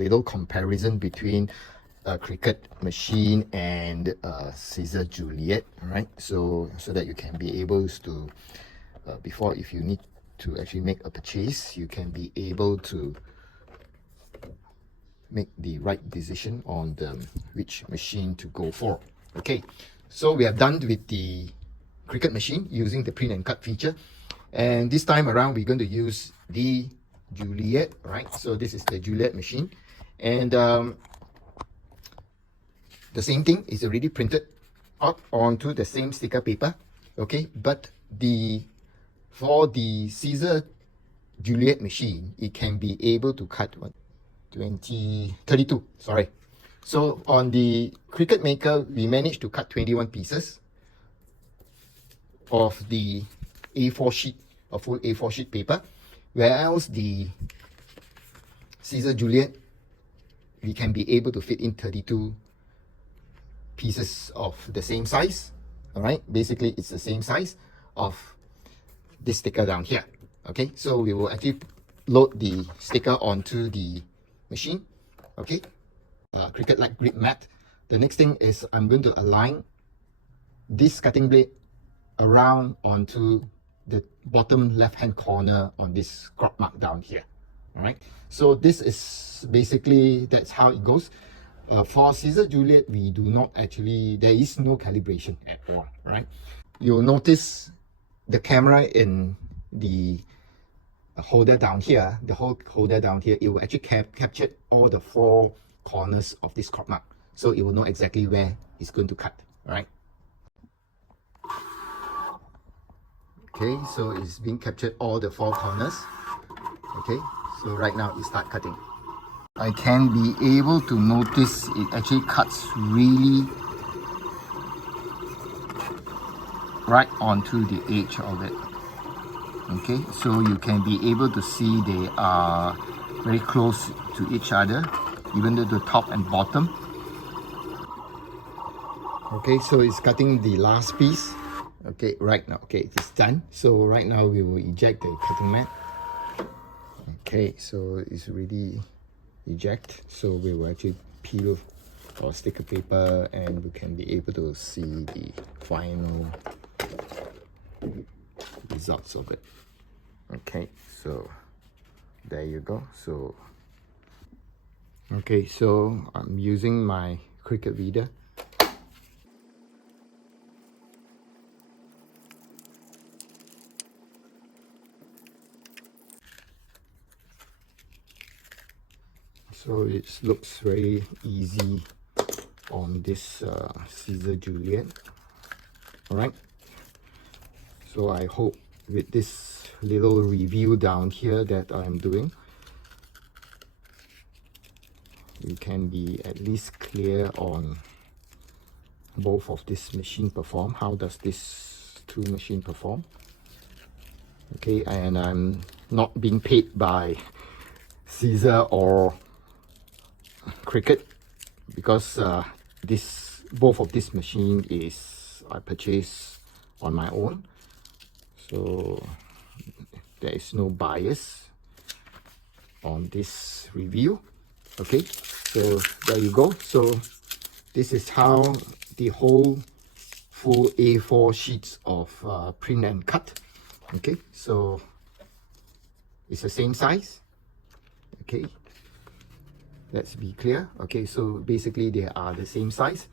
little comparison between a Cricut machine and Siser Juliet, right? So that you can be able to, before, if you need to actually make a purchase, you can be able to make the right decision on which machine to go for. Okay, so we are done with the Cricut machine using the print and cut feature, and this time around we're going to use the Juliet, right? So this is the Juliet machine, and the same thing is already printed out onto the same sticker paper. Okay, but for the Siser Juliet machine, it can be able to cut 32, sorry. So on the Cricut Maker, we managed to cut 21 pieces of the A4 sheet, a full A4 sheet paper, whereas the Siser Juliet, we can be able to fit in 32 pieces of the same size. All right, basically it's the same size of this sticker down here. Okay, so we will actually load the sticker onto the machine. Okay, Cricut Light Grip Matte. The next thing is I'm going to align this cutting blade around onto the bottom left hand corner on this crop mark down here. All right, so this is basically, that's how it goes. For Siser Juliet, we do not actually, there is no calibration at all, right? You'll notice the camera in the holder down here, the whole holder down here, it will actually capture all the 4 corners of this crop mark, so it will know exactly where it's going to cut. All right, okay, so it's being captured all the 4 corners. Okay, so right now it start cutting. I can be able to notice it actually cuts really right onto the edge of it. Okay, so you can be able to see they are very close to each other, even to the top and bottom. Okay, so it's cutting the last piece. Okay, right now, okay, it's done. So right now we will eject the cutting mat. Okay, so it's really eject. So we will actually peel our sticker paper and we can be able to see the final results of it. Okay, so there you go. So okay, so I'm using my Cricut reader. So it looks very easy on this Siser Juliet. All right, so I hope with this little review down here that I'm doing, you can be at least clear on both of this machine perform. How does this 2 machine perform? Okay, and I'm not being paid by Siser or Cricut, because both of this machine is I purchased on my own, so there is no bias on this review. Okay, so there you go. So this is how the whole full A4 sheets of print and cut. Okay, so it's the same size. Okay, let's be clear. Okay, so basically they are the same size.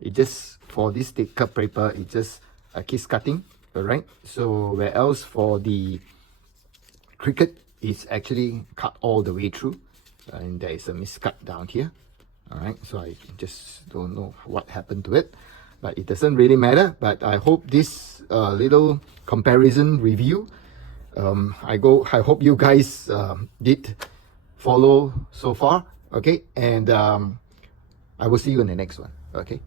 It just, for this sticker paper, it just keeps cutting. All right, so where else for the Cricut, it's actually cut all the way through, and there is a miscut down here. All right, so I just don't know what happened to it, but it doesn't really matter. But I hope this little comparison review, I hope you guys did follow so far. Okay, and I will see you in the next one. Okay.